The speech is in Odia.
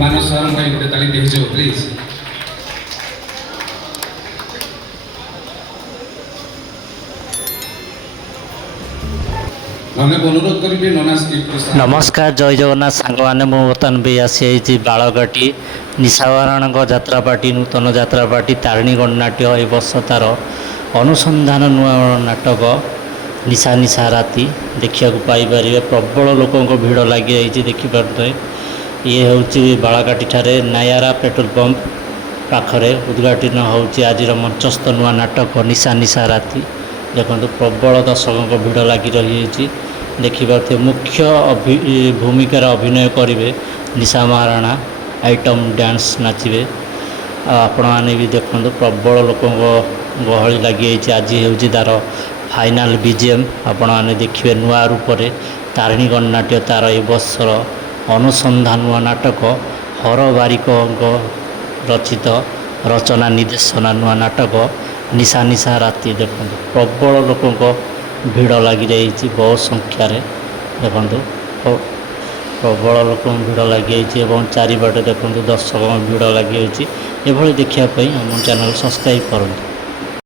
ମାନସ ସାର୍ ପାଇଁ ଗୋଟେ ତାଲି ହେଇଯିବ ପ୍ଲିଜ୍। অনুরোধ করবি ননা স্কিপ। নমস্কার, জয় জগন্নাথ সাংগମାନେ ମୁଁ ବର୍ତ୍ତମାନ ବି ଆସିଯାଇଛି ବାଳକାଟି ନିଶାବରଣଙ୍କ ଯାତ୍ରାପାର୍ଟି ନୂତନ ଯାତ୍ରାପାର୍ଟି ତାରିଣୀ ଗଣନାଟ୍ୟ ଏ ବର୍ଷ ତା'ର ଅନୁସନ୍ଧାନ ନୂଆ ନାଟକ ନିଶା ନିଶା ରାତି ଦେଖିବାକୁ ପାଇପାରିବେ। ପ୍ରବଳ ଲୋକଙ୍କ ଭିଡ଼ ଲାଗିଯାଇଛି ଦେଖିପାରୁଥିବେ। ଇଏ ହେଉଛି ବାଳକାଟି ଠାରେ ନାୟାରା ପେଟ୍ରୋଲ ପମ୍ପ ପାଖରେ ଉଦ୍ଘାଟନ ହେଉଛି ଆଜିର ମଞ୍ଚସ୍ଥ ନୂଆ ନାଟକ ନିଶା ନିଶା ରାତି। ଦେଖନ୍ତୁ ପ୍ରବଳ ଦର୍ଶକଙ୍କ ଭିଡ଼ ଲାଗି ରହିଯାଇଛି। ଦେଖିପାରୁଥିବେ ମୁଖ୍ୟ ଭୂମିକାରେ ଅଭିନୟ କରିବେ ନିଶା ମହାରାଣା, ଆଇଟମ୍ ଡ୍ୟାନ୍ସ ନାଚିବେ। ଆଉ ଆପଣମାନେ ବି ଦେଖନ୍ତୁ ପ୍ରବଳ ଲୋକଙ୍କ ଗହଳି ଲାଗିଯାଇଛି। ଆଜି ହେଉଛି ତା'ର ଫାଇନାଲ୍ ବିଜିଏମ୍। ଆପଣମାନେ ଦେଖିବେ ନୂଆ ରୂପରେ ତାରିଣୀ ଗଣନାଟ୍ୟ ତା'ର ଏ ବର୍ଷର ଅନୁସନ୍ଧାନ ନୂଆ ନାଟକ ହର ବାରିକଙ୍କ ରଚିତ ରଚନା ନିର୍ଦ୍ଦେଶନା ନୂଆ ନାଟକ ନିଶା ନିଶା ରାତି। ଦେଖନ୍ତୁ ପ୍ରବଳ ଲୋକଙ୍କ ଭିଡ଼ ଲାଗିଯାଇଛି ବହୁ ସଂଖ୍ୟାରେ। ଦେଖନ୍ତୁ ପ୍ରବଳ ଲୋକଙ୍କ ଭିଡ଼ ଲାଗିଯାଇଛି ଏବଂ ଚାରିପଟେ ଦେଖନ୍ତୁ ଦର୍ଶକଙ୍କ ଭିଡ଼ ଲାଗିଯାଇଛି। ଏଭଳି ଦେଖିବା ପାଇଁ ଆମ ଚ୍ୟାନେଲ୍ ସବସ୍କ୍ରାଇବ୍ କରନ୍ତୁ।